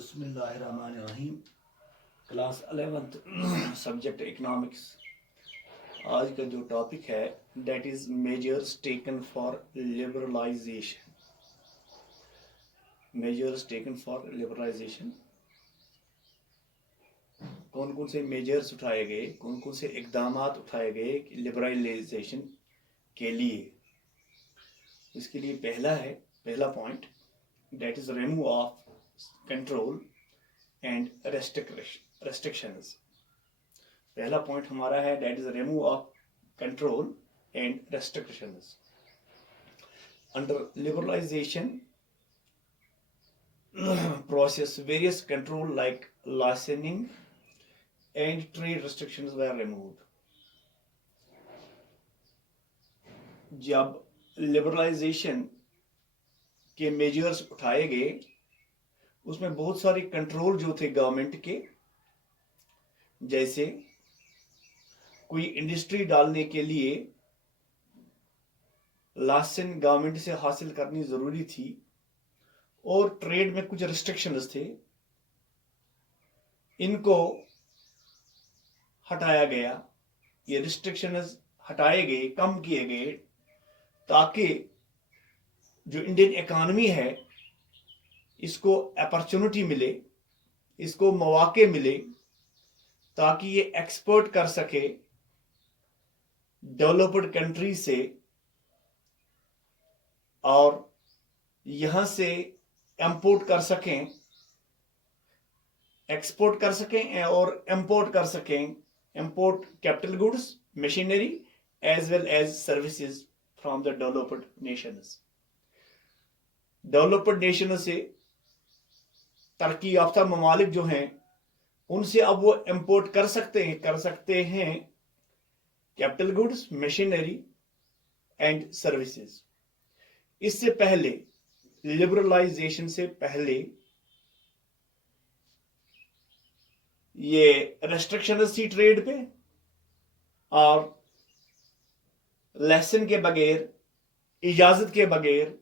बिस्मिल्लाहिर्रहमानिर्रहीम। Class 11th subject economics. आज का जो टॉपिक है that is measures taken for liberalization. Measures taken for liberalization, कौन कौन से मेजर्स उठाए गए, कौन कौन से इकदामात उठाए गए लिबरलाइजेशन के लिए। इसके लिए पहला point that is remove of control and restrictions। पहला पॉइंट हमारा है that is remove of control and restrictions। Under liberalization process, various control like licensing and trade restrictions were removed। जब लिबरलाइजेशन के मेजर्स उठाए गए उसमें बहुत सारे कंट्रोल जो थे गवर्नमेंट के, जैसे कोई इंडस्ट्री डालने के लिए लाइसेंस गवर्नमेंट से हासिल करनी जरूरी थी और ट्रेड में कुछ रिस्ट्रिक्शंस थे, इनको हटाया गया। ये रिस्ट्रिक्शंस हटाए गए, कम किए गए, ताकि जो इंडियन इकोनॉमी है इसको अपॉर्चुनिटी मिले, इसको मौके मिले, ताकि ये एक्सपोर्ट कर सके डेवलप्ड कंट्री से और यहां से इंपोर्ट कर सकें, एक्सपोर्ट कर सकें और इंपोर्ट कर सकें, import capital goods, machinery as well as services from the developed nations. Developed nation से तरक्की याफ्ता ममालिक जो हैं उनसे अब वो इंपोर्ट कर सकते हैं capital goods, machinery and services. इससे पहले, लिबरलाइजेशन से पहले, ये रेस्ट्रिक्शन थी ट्रेड पे और लाइसेंस के बगैर, इजाजत के बगैर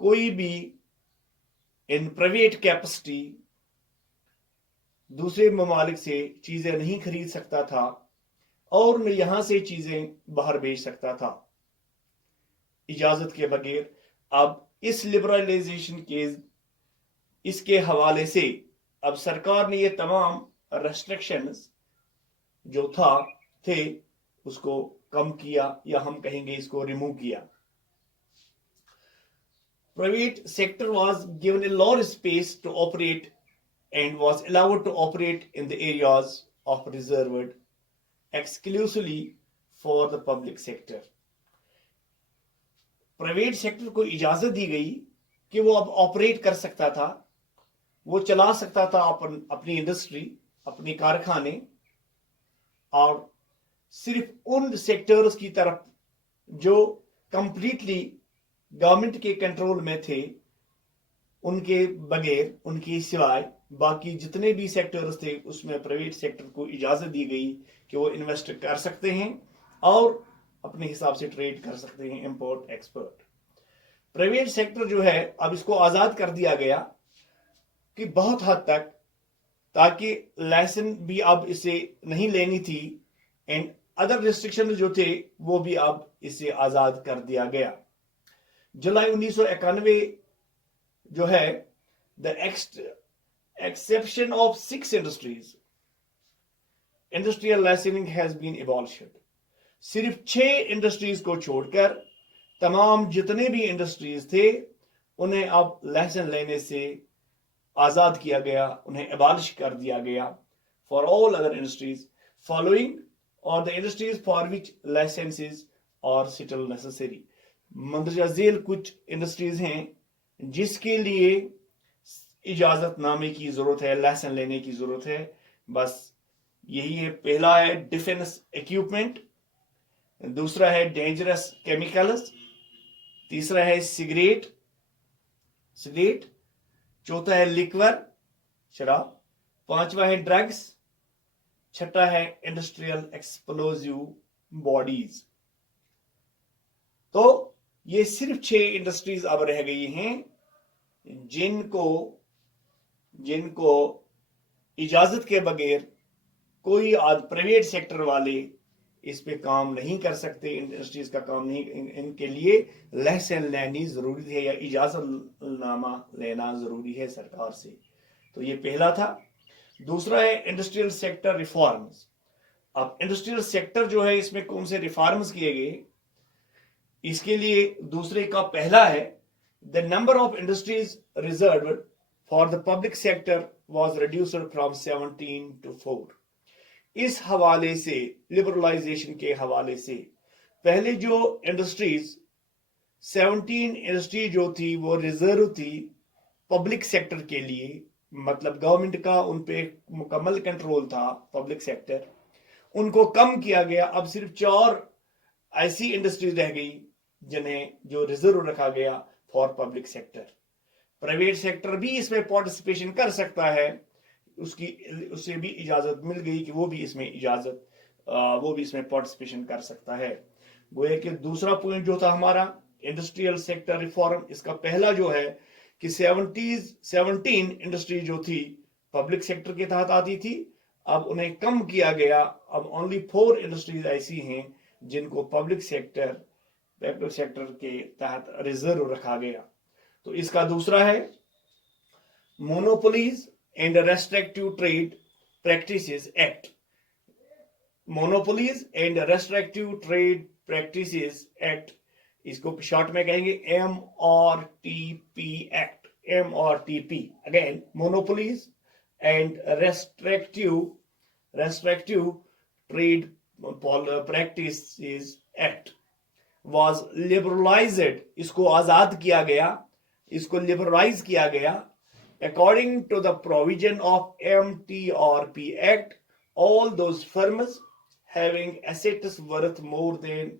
कोई भी इन प्राइवेट कैपेसिटी दूसरे ममालिक से चीजें नहीं खरीद सकता था और न यहां से चीजें बाहर भेज सकता था इजाजत के बगैर। अब इस लिबरलाइजेशन के इसके हवाले से अब सरकार ने ये तमाम रेस्ट्रिक्शंस जो थे उसको कम किया, या हम कहेंगे इसको रिमूव किया। Private sector was given a lot of space to operate and was allowed to operate in the areas of reserved exclusively for the public sector। Private sector को इजाजत दी गई कि वो अब ऑपरेट कर सकता था, वो चला सकता था अपनी इंडस्ट्री, अपने कारखाने, और सिर्फ उन सेक्टर्स की तरफ जो कंप्लीटली गवर्नमेंट के कंट्रोल में थे, उनके बगैर, उनके सिवाय बाकी जितने भी सेक्टर्स थे उसमें प्राइवेट सेक्टर को इजाजत दी गई कि वो इन्वेस्ट कर सकते हैं और अपने हिसाब से ट्रेड कर सकते हैं, इंपोर्ट एक्सपोर्ट। प्राइवेट सेक्टर जो है अब इसको आजाद कर दिया गया कि बहुत हद तक, ताकि लाइसेंस भी अब इसे नहीं लेनी थी एंड अदर रिस्ट्रिक्शन जो थे वो भी अब इसे आजाद कर दिया गया। जुलाई 1991 जो है the exception of 6 industries, industrial licensing has been abolished. सिर्फ 6 इंडस्ट्रीज को छोड़कर तमाम जितने भी इंडस्ट्रीज थे उन्हें अब लाइसेंस लेने से आजाद किया गया, उन्हें एबॉलिश कर दिया गया। For all other industries following are the industries for which licences are still necessary. मंदरजा झेल कुछ इंडस्ट्रीज हैं जिसके लिए इजाजतनामे की जरूरत है, लाइसेंस लेने की जरूरत है। बस यही है। पहला है डिफेंस इक्विपमेंट, दूसरा है डेंजरस केमिकल्स, तीसरा है सिगरेट, चौथा है लिक्वर, शराब, पांचवा है ड्रग्स, छठा है इंडस्ट्रियल एक्सप्लोजिव बॉडीज। तो ये सिर्फ 6 इंडस्ट्रीज अब रह गई हैं जिनको जिनको इजाजत के बगैर कोई प्राइवेट सेक्टर वाले इस पे काम नहीं कर सकते, इंडस्ट्रीज का काम नहीं, इनके लिए लाइसेंस लेनी जरूरी है या इजाजत नामा लेना जरूरी है सरकार से। तो ये पहला था। दूसरा है इंडस्ट्रियल सेक्टर रिफॉर्म्स। अब इंडस्ट्रियल सेक्टर जो है इसमें कौन से रिफॉर्म्स किए गए, इसके लिए दूसरे का पहला है the number of industries reserve for the public sector was reduced from 17 to 4। इस हवाले से, लिबरलाइजेशन के हवाले से, पहले जो इंडस्ट्रीज 17 इंडस्ट्री जो थी वो रिजर्व थी पब्लिक सेक्टर के लिए, मतलब गवर्नमेंट का उन पे मुकम्मल कंट्रोल था पब्लिक सेक्टर, उनको कम किया गया। अब सिर्फ 4 ऐसी इंडस्ट्रीज रह गई जिन्हें जो रिजर्व रखा गया for public sector. Private sector भी इसमें पार्टिसिपेशन कर सकता है, उससे भी इजाजत मिल गई कि वो भी इसमें पार्टिसिपेशन कर सकता है। गोया कि दूसरा पॉइंट जो था हमारा इंडस्ट्रियल सेक्टर रिफॉर्म, इसका पहला जो है कि 17 इंडस्ट्री जो थी पब्लिक सेक्टर के तहत आती थी, अब उन्हें कम किया गया। अब ओनली 4 इंडस्ट्रीज ऐसी हैं जिनको पब्लिक सेक्टर के तहत रिजर्व रखा गया। तो इसका दूसरा है monopolies and restrictive trade practices act. Monopolies and restrictive trade practices act, इसको शॉर्ट में कहेंगे MRTP act. MRTP again, monopolies and restrictive trade practices act was liberalized, इसको आजाद किया गया, इसको लिबरलाइज किया गया। According to the provision of MTRP Act, all those firms having assets worth more than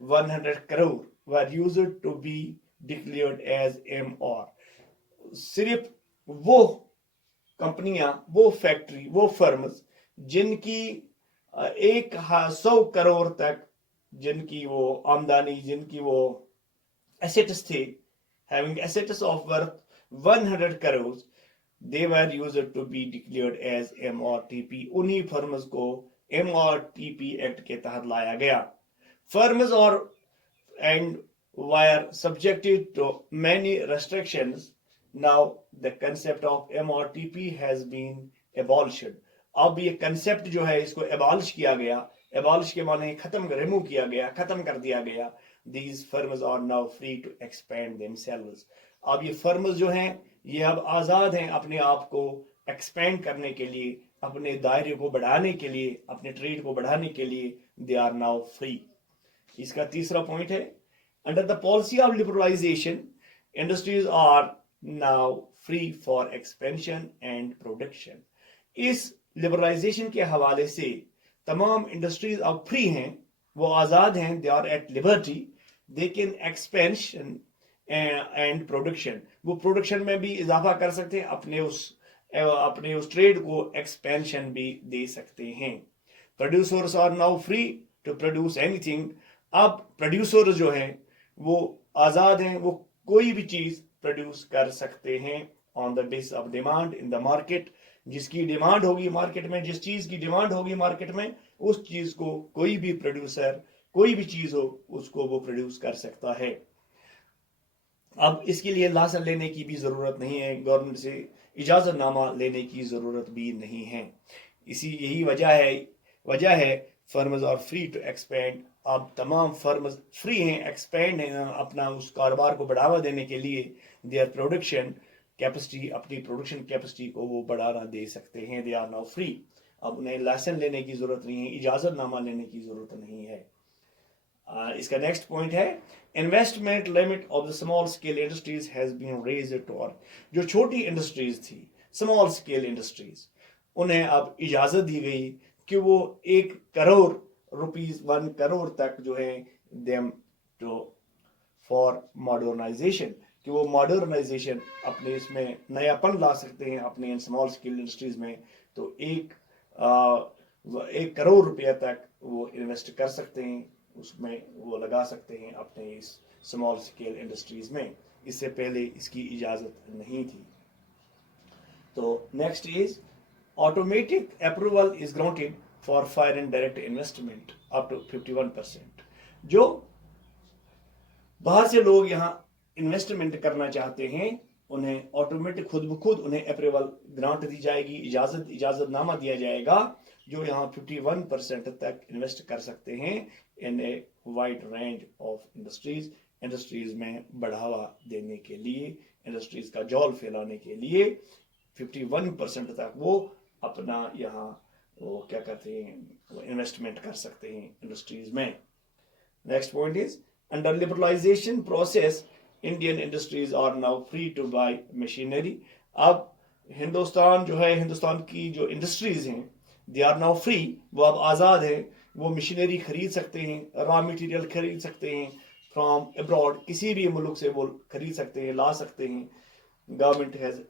100 crore were used to be declared as MR। सिर्फ वो कंपनियां, वो फैक्ट्री, वो फर्म्स जिनकी 100 करोड़ तक जिनकी वो आमदनी, जिनकी वो एसेट्स थे, having assets of worth 100 crores, they were used to be declared as MRTP। उन्हीं फर्म्स को MRTP एक्ट के तहत लाया गया। फर्म्स और and were subjected to many restrictions। Now the concept of MRTP has been abolished। अब ये concept जो है इसको एबॉलिश किया गया। एबॉलिश के माने खत्म, रिमूव किया गया, खत्म कर दिया गया। These firms are now free to expand themselves। अब ये फर्म्स जो हैं ये अब आजाद हैं अपने आप को एक्सपेंड करने के लिए, अपने दायरे को बढ़ाने के लिए, अपने ट्रेड को बढ़ाने के लिए। They are now free. इसका तीसरा पॉइंट है under the policy of liberalization industries are now free for expansion and production. इस लिबरलाइजेशन के हवाले से तमाम इंडस्ट्रीज अब फ्री हैं, वो आजाद हैं। They are at liberty, they can expansion and production. वो प्रोडक्शन में भी इजाफा कर सकते हैं, अपने उस ट्रेड को एक्सपेंशन भी दे सकते हैं। Producers are now free to produce anything. अब प्रोड्यूसर जो हैं वो आजाद हैं, वो कोई भी चीज प्रोड्यूस कर सकते हैं on the basis of demand in the market. जिसकी डिमांड होगी मार्केट में, जिस चीज की डिमांड होगी मार्केट में, उस चीज को कोई भी प्रोड्यूसर, कोई भी चीज हो उसको वो प्रोड्यूस कर सकता है। अब इसके लिए लाइसेंस लेने की भी जरूरत नहीं है, गवर्नमेंट से इजाजतनामा लेने की जरूरत भी नहीं है। यही वजह है firms are free to expand. अब तमाम फर्म्स फ्री हैं, एक्सपेंड हैं, अपना उस कारोबार को बढ़ावा देने के लिए देयर प्रोडक्शन कैपेसिटी, अपनी प्रोडक्शन कैपेसिटी को वो बढ़ाना दे सकते हैं। They are now free. अब उन्हें लाइसेंस लेने की जरूरत नहीं है, इजाजतनामा लेने की जरूरत नहीं है। इसका नेक्स्ट पॉइंट है investment limit of the small scale industries has been raised to. जो छोटी इंडस्ट्रीज थी, स्मॉल स्केल इंडस्ट्रीज, उन्हें अब इजाजत दी गई कि वो 1 करोड़ रुपीस, 1 करोड़ तक जो है देम टू फॉर मॉडर्नाइजेशन, कि वो मॉडर्नाइजेशन अपने इसमें नयापन ला सकते हैं अपने स्मॉल स्केल इंडस्ट्रीज में। तो 1 करोड़ रुपया तक वो इन्वेस्ट कर सकते हैं, उसमें वो लगा सकते हैं अपने इस स्मॉल स्केल इंडस्ट्रीज में। इससे पहले इसकी इजाजत नहीं थी। तो next is automatic approval is granted for foreign direct investment up to 51%. जो बाहर से लोग यहाँ इन्वेस्टमेंट करना चाहते हैं उन्हें ऑटोमेटिक खुद ब खुद उन्हें अप्रूवल ग्रांट दी जाएगी, इजाजतनामा दिया जाएगा, जो यहाँ 51% तक इन्वेस्ट कर सकते हैं in a wide range of industries में बढ़ावा देने के लिए, इंडस्ट्रीज का जाल फैलाने के लिए 51% तक वो अपना यहाँ वो क्या कहते हैं इन्वेस्टमेंट कर सकते हैं इंडस्ट्रीज में. Next point is under liberalization process Indian industries are now free to buy machinery. अब हिंदुस्तान जो है, हिंदुस्तान की जो इंडस्ट्रीज हैं दे आर नाउ फ्री, वो अब आज़ाद है, वो मशीनरी खरीद सकते हैं, रॉ मटेरियल खरीद सकते हैं फ्रॉम अब्रॉड, किसी भी मुल्क से वो खरीद सकते हैं, ला सकते हैं. Government has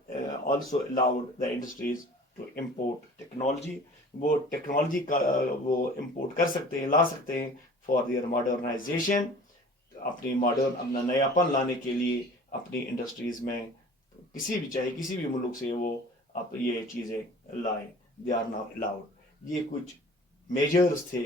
also allowed the industries to import technology. वो टेक्नोलॉजी का वो इम्पोर्ट कर सकते हैं, ला सकते हैं for their modernization, अपनी मॉडर्न अपना नयापन लाने के लिए अपनी इंडस्ट्रीज में किसी भी चाहे किसी भी मुल्क से वो आप ये चीज़ें लाएं. They are now allowed. ये कुछ मेजर्स थे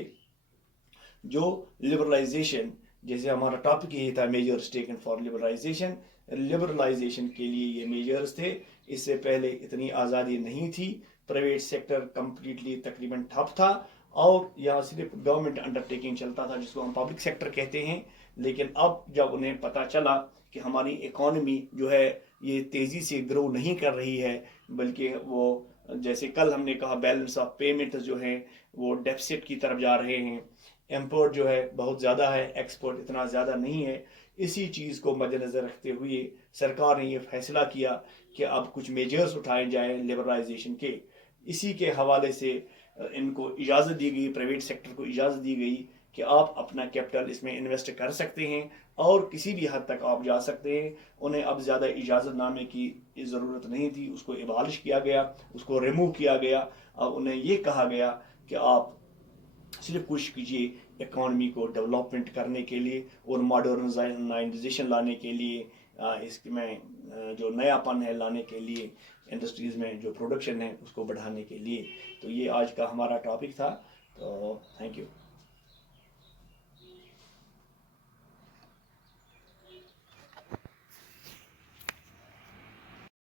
जो लिबरलाइजेशन, जैसे हमारा टॉपिक यही था measures taken for liberalization, liberalization के लिए ये मेजर्स थे. इससे पहले इतनी आज़ादी नहीं थी, प्राइवेट सेक्टर कम्प्लीटली तकरीबन ठप था और यहाँ सिर्फ गवर्नमेंट अंडरटेकिंग चलता था जिसको हम पब्लिक सेक्टर कहते हैं. लेकिन अब जब उन्हें पता चला कि हमारी इकॉनमी जो है ये तेज़ी से ग्रो नहीं कर रही है, बल्कि वो जैसे कल हमने कहा बैलेंस ऑफ पेमेंट जो है वो डेफिसिट की तरफ जा रहे हैं, इम्पोर्ट जो है बहुत ज़्यादा है, एक्सपोर्ट इतना ज़्यादा नहीं है. इसी चीज़ को मद्देनज़र रखते हुए सरकार ने ये फैसला किया कि अब कुछ मेजर्स उठाए जाएं लिबरलाइजेशन के. इसी के हवाले से इनको इजाज़त दी गई, प्राइवेट सेक्टर को इजाज़त दी गई कि आप अपना कैपिटल इसमें इन्वेस्ट कर सकते हैं और किसी भी हद तक आप जा सकते हैं. उन्हें अब ज़्यादा इजाज़तनामे की ज़रूरत नहीं थी, उसको इबालिश किया गया, उसको रिमूव किया गया. अब उन्हें ये कहा गया कि आप सिर्फ कोशिश कीजिए इकॉनमी को डेवलपमेंट करने के लिए और मॉडर्नाइजेशन लाने के लिए, इसमें जो नयापन है लाने के लिए, इंडस्ट्रीज़ में जो प्रोडक्शन है उसको बढ़ाने के लिए. तो ये आज का हमारा टॉपिक था. तो थैंक यू.